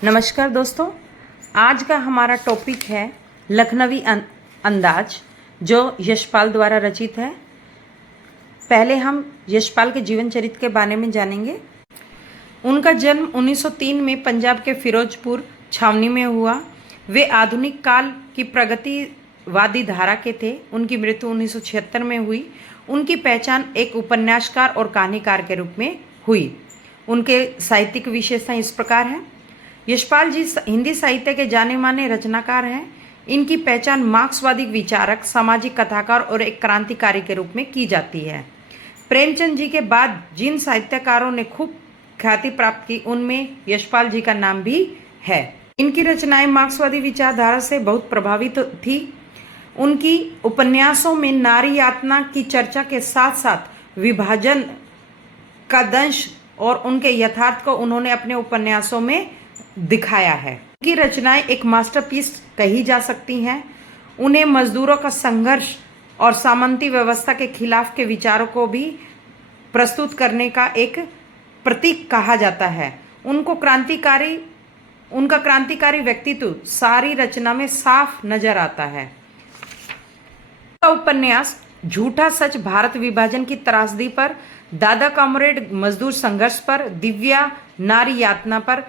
नमस्कार दोस्तों, आज का हमारा टॉपिक है लखनवी अंदाज जो यशपाल द्वारा रचित है। पहले हम यशपाल के जीवन चरित्र के बारे में जानेंगे। उनका जन्म 1903 में पंजाब के फिरोजपुर छावनी में हुआ। वे आधुनिक काल की प्रगतिवादी धारा के थे। उनकी मृत्यु 1976 में हुई। उनकी पहचान एक उपन्यासकार और कहानीकार के रूप में हुई। उनके साहित्यिक विशेषताएं इस प्रकार हैं। यशपाल जी हिंदी साहित्य के जाने माने रचनाकार हैं। इनकी पहचान मार्क्सवादी विचारक, सामाजिक कथाकार और एक क्रांतिकारी के रूप में की जाती है। प्रेमचंद जी के बाद जिन साहित्यकारों ने खूब ख्याति प्राप्त की उनमें यशपाल जी का नाम भी है। इनकी रचनाएं मार्क्सवादी विचारधारा से बहुत प्रभावित थी। उनकी उपन्यासों में नारी यातना की चर्चा के साथ साथ विभाजन का दंश और उनके यथार्थ को उन्होंने अपने उपन्यासों में दिखाया है। उनकी रचनाएं एक मास्टरपीस कही जा सकती हैं। उन्हें मजदूरों का संघर्ष और सामंती व्यवस्था के खिलाफ के विचारों को भी प्रस्तुत करने का एक प्रतीक कहा जाता है। उनका क्रांतिकारी व्यक्तित्व सारी रचना में साफ नजर आता है। उपन्यास झूठा सच भारत विभाजन की त्रासदी पर, दादा कॉमरेड मजदूर संघर्ष पर, दिव्या नारी यातना पर,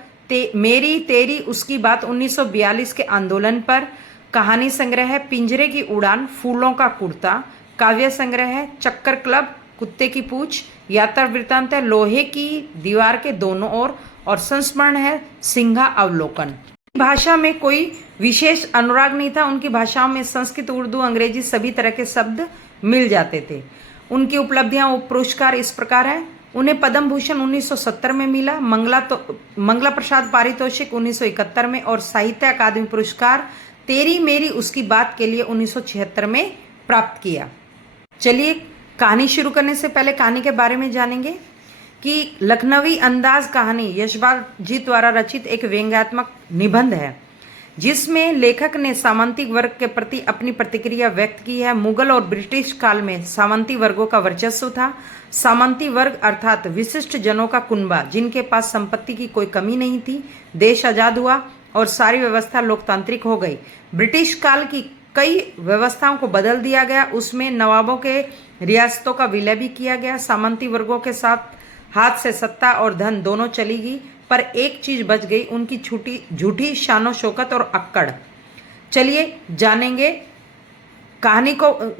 मेरी तेरी उसकी बात 1942 के आंदोलन पर, कहानी संग्रह है पिंजरे की उड़ान, फूलों का कुर्ता, काव्य संग्रह है चक्कर क्लब, कुत्ते की पूछ, यात्रा वृत्तांत है लोहे की दीवार के दोनों ओर और संस्मरण है सिंघा अवलोकन। भाषा में कोई विशेष अनुराग नहीं था। उनकी भाषाओं में संस्कृत, उर्दू, अंग्रेजी सभी तरह के शब्द मिल जाते थे। उनकी उपलब्धियां और पुरस्कार इस प्रकार है। उन्हें पद्म भूषण 1970 में मिला, मंगला प्रसाद पारितोषिक 1971 में और साहित्य अकादमी पुरस्कार तेरी मेरी उसकी बात के लिए 1976 में प्राप्त किया। चलिए कहानी शुरू करने से पहले कहानी के बारे में जानेंगे कि लखनवी अंदाज कहानी यशपाल जी द्वारा रचित एक व्यंग्यात्मक निबंध है जिसमें लेखक ने सामंती वर्ग के प्रति अपनी प्रतिक्रिया व्यक्त की है। मुगल और ब्रिटिश काल में सामंती वर्गों का वर्चस्व था। सामंती वर्ग अर्थात विशिष्ट जनों का कुनबा, जिनके पास संपत्ति की कोई कमी नहीं थी। देश आजाद हुआ और सारी व्यवस्था लोकतांत्रिक हो गई। ब्रिटिश काल की कई व्यवस्थाओं को बदल दिया गया। उसमें नवाबों के रियासतों का विलय भी किया गया। सामंती वर्गों के साथ हाथ से सत्ता और धन दोनों चली गई, पर एक चीज बच गई, उनकी झूठी शानो शौकत और अक्कड़। चलिए जानेंगे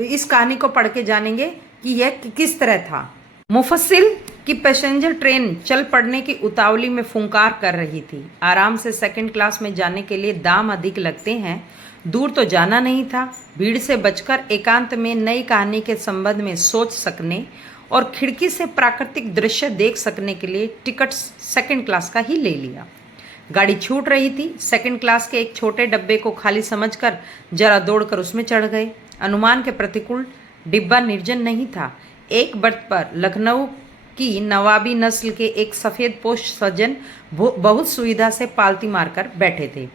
इस कहानी को पढ़ के जानेंगे कि यह किस तरह था। मुफस्सिल की पैसेंजर ट्रेन चल पड़ने की उतावली में फुंकार कर रही थी। आराम से सेकंड क्लास में जाने के लिए दाम अधिक लगते हैं। दूर तो जाना नहीं था। भीड़ से बचकर एकांत में नई कहानी के संबंध में सोच सकने और खिड़की से प्राकृतिक दृश्य देख सकने के लिए टिकट सेकंड क्लास का ही ले लिया। गाड़ी छूट रही थी। सेकंड क्लास के एक छोटे डब्बे को खाली समझकर जरा दौड़कर उसमें चढ़ गए। अनुमान के प्रतिकूल डिब्बा निर्जन नहीं था। एक बर्थ पर लखनऊ की नवाबी नस्ल के एक सफ़ेद पोश सज्जन बहुत सुविधा से पालती मारकर बैठे थे।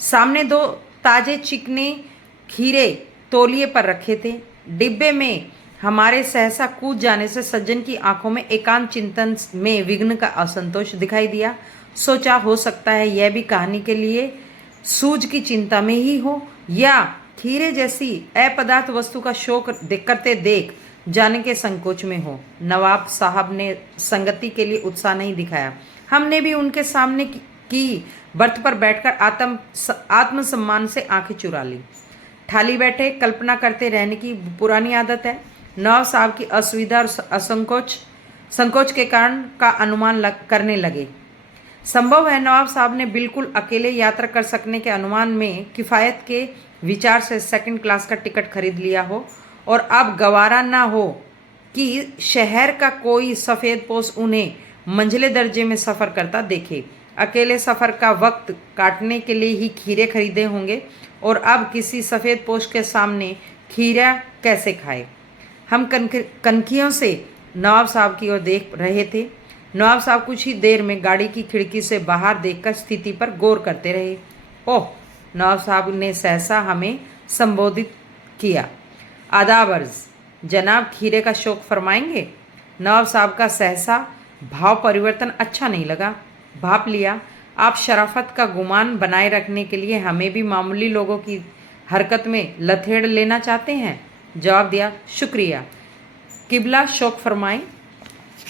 सामने दो ताजे चिकने खीरे तौलिए पर रखे थे। डिब्बे में हमारे सहसा कूद जाने से सज्जन की आंखों में एकांत चिंतन में विघ्न का असंतोष दिखाई दिया। सोचा हो सकता है यह भी कहानी के लिए सूझ की चिंता में ही हो या खीरे जैसी अपदार्थ वस्तु का शौक करते देख जाने के संकोच में हो। नवाब साहब ने संगति के लिए उत्साह नहीं दिखाया। हमने भी उनके सामने की बर्थ पर बैठकर आत्मसम्मान से आंखें चुरा ली। ठाली बैठे कल्पना करते रहने की पुरानी आदत है। नवाब साहब की असुविधा और संकोच के कारण का अनुमान करने लगे। संभव है नवाब साहब ने बिल्कुल अकेले यात्रा कर सकने के अनुमान में किफ़ायत के विचार से सेकंड क्लास का टिकट खरीद लिया हो और अब गवारा ना हो कि शहर का कोई सफ़ेद पोश उन्हें मंझले दर्जे में सफ़र करता देखे। अकेले सफ़र का वक्त काटने के लिए ही खीरे खरीदे होंगे और अब किसी सफ़ेद पोश के सामने खीरा कैसे खाए। हम कनखियों से नवाब साहब की ओर देख रहे थे। नवाब साहब कुछ ही देर में गाड़ी की खिड़की से बाहर देखकर स्थिति पर गौर करते रहे। ओह, नवाब साहब ने सहसा हमें संबोधित किया। आदाब अर्ज, जनाब खीरे का शौक फरमाएंगे। नवाब साहब का सहसा भाव परिवर्तन अच्छा नहीं लगा। भाप लिया। आप शराफत का गुमान बनाए रखने के लिए हमें भी मामूली लोगों की हरकत में लथेड़ लेना चाहते हैं? जवाब दिया, शुक्रिया। किबला शौक फरमाएं।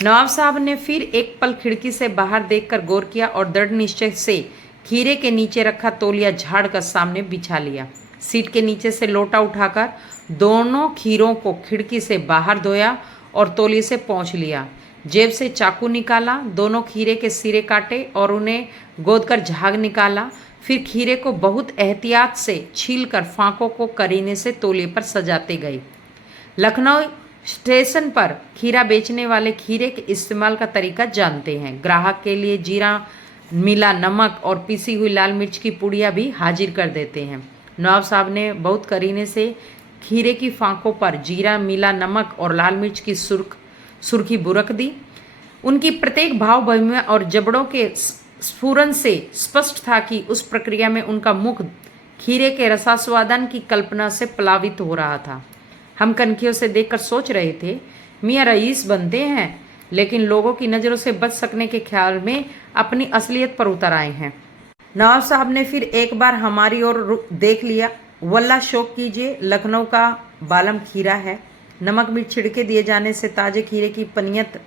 नवाब साहब ने फिर एक पल खिड़की से बाहर देखकर गौर किया और दृढ़ निश्चय से खीरे के नीचे रखा तौलिया झाड़ कर सामने बिछा लिया। सीट के नीचे से लोटा उठाकर दोनों खीरों को खिड़की से बाहर धोया और तौलिए से पोंछ लिया। जेब से चाकू निकाला, दोनों खीरे के सिरे काटे और उन्हें गोदकर झाग निकाला। फिर खीरे को बहुत एहतियात से छीलकर फांकों को करीने से तौलिए पर सजाते गए। लखनऊ स्टेशन पर खीरा बेचने वाले खीरे के इस्तेमाल का तरीका जानते हैं। ग्राहक के लिए जीरा मिला नमक और पिसी हुई लाल मिर्च की पुड़िया भी हाजिर कर देते हैं। नवाब साहब ने बहुत करीने से खीरे की फांकों पर जीरा मिला नमक और लाल मिर्च की सुर्खी बुरक दी। उनकी प्रत्येक भाव भंगिमा और जबड़ों के स्फुरन से स्पष्ट था कि उस प्रक्रिया में उनका मुख खीरे के रसास्वादन की कल्पना से प्लावित हो रहा था। हम कनखियों से देखकर सोच रहे थे, मियाँ रईस बनते हैं लेकिन लोगों की नज़रों से बच सकने के ख्याल में अपनी असलियत पर उतर आए हैं। नवाब साहब ने फिर एक बार हमारी ओर देख लिया। वल्ला शौक कीजिए, लखनऊ का बालम खीरा है। नमक मिर्च छिड़के दिए जाने से ताजे खीरे की पनियत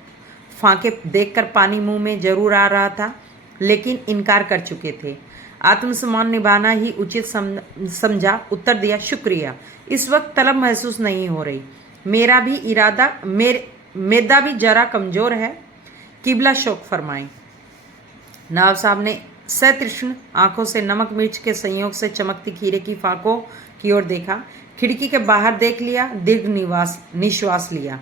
फांके देखकर पानी मुंह में जरूर आ रहा था, लेकिन इनकार कर चुके थे। आत्मसम्मान निभाना ही उचित समझा, उत्तर दिया, शुक्रिया। इस वक्त तलब महसूस नहीं हो रही। मेरा भी इरादा मेदा भी जरा कमज़ोर है। किबला शौक फरमाएं। नवाब साहब ने सतृष्ण आंखों से नमक मिर्च के संयोग से चमकती खीरे की फांकों की ओर देखा। खिड़की के बाहर देख लिया, दीर्घ निश्वास लिया।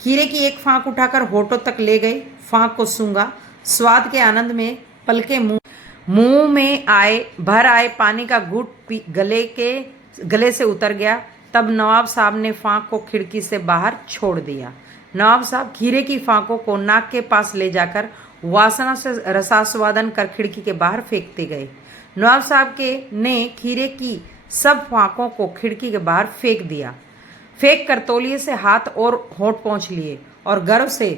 खीरे की एक फांक उठाकर होठों तक ले गए, फांक को सूंघा। स्वाद के आनंद में पलके मुंह में भर आए पानी का घूंट गले से उतर गया। तब नवाब साहब ने फांक को खिड़की से बाहर छोड़ दिया। नवाब साहब खीरे की फांकों को नाक के पास ले जाकर वासना से रसास्वादन कर खिड़की के बाहर फेंकते गए। नवाब साहब ने खीरे की सब फांकों को खिड़की के बाहर फेंक कर तौलिए से हाथ और होंठ पोंछ लिए और गर्व से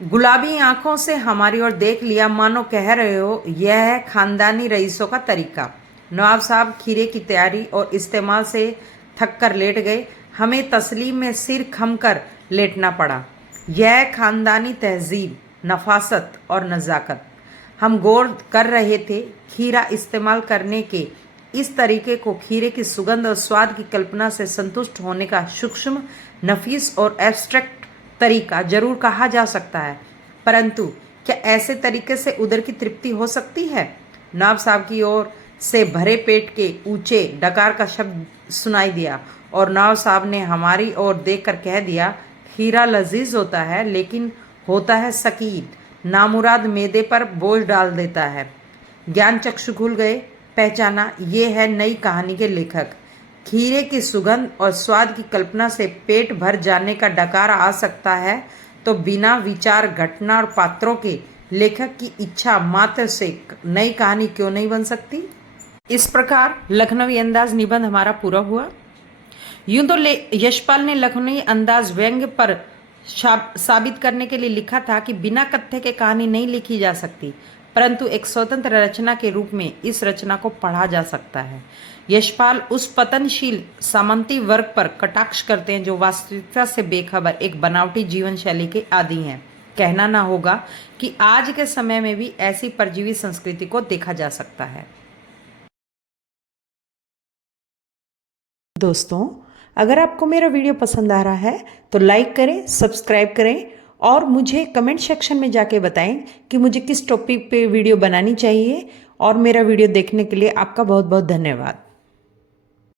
गुलाबी आंखों से हमारी ओर देख लिया, मानो कह रहे हो, यह है खानदानी रईसों का तरीका। नवाब साहब खीरे की तैयारी और इस्तेमाल से थक कर लेट गए। हमें तस्लीम में सिर खम कर लेटना पड़ा। यह खानदानी तहजीब, नफासत और नज़ाकत। हम गौर कर रहे थे, खीरा इस्तेमाल करने के इस तरीके को खीरे की सुगंध और स्वाद की कल्पना से संतुष्ट होने का सूक्ष्म, नफीस और एब्स्ट्रैक्ट तरीका जरूर कहा जा सकता है, परंतु क्या ऐसे तरीके से उदर की तृप्ति हो सकती है? नवाब साहब की ओर से भरे पेट के ऊंचे डकार का शब्द सुनाई दिया और नवाब साहब ने हमारी ओर देखकर कह दिया, खीरा लजीज होता है लेकिन होता है सकीन, नामुराद मैदे पर बोझ डाल देता है। ज्ञान चक्षु खुल गए, पहचाना ये है नई कहानी के लेखक। खीरे की सुगंध और स्वाद की कल्पना से पेट भर जाने का डकार आ सकता है तो बिना विचार, घटना और पात्रों के लेखक की इच्छा मात्र से नई कहानी क्यों नहीं बन सकती? इस प्रकार लखनवी अंदाज निबंध हमारा पूरा हुआ। यूं तो यशपाल ने लखनवी अंदाज व्यंग्य पर साबित करने के लिए लिखा था कि बिना कथ्य के कहानी नहीं लिखी जा सकती, परंतु एक स्वतंत्र रचना के रूप में इस रचना को पढ़ा जा सकता है। यशपाल उस पतनशील सामंती वर्ग पर कटाक्ष करते हैं जो वास्तविकता से बेखबर एक बनावटी जीवन शैली के आदी हैं। कहना ना होगा कि आज के समय में भी ऐसी परजीवी संस्कृति को देखा जा सकता है। दोस्तों, अगर आपको मेरा वीडियो पसंद आ रहा है तो लाइक करें, सब्सक्राइब करें और मुझे कमेंट सेक्शन में जाके बताएं कि मुझे किस टॉपिक पे वीडियो बनानी चाहिए। और मेरा वीडियो देखने के लिए आपका बहुत बहुत धन्यवाद।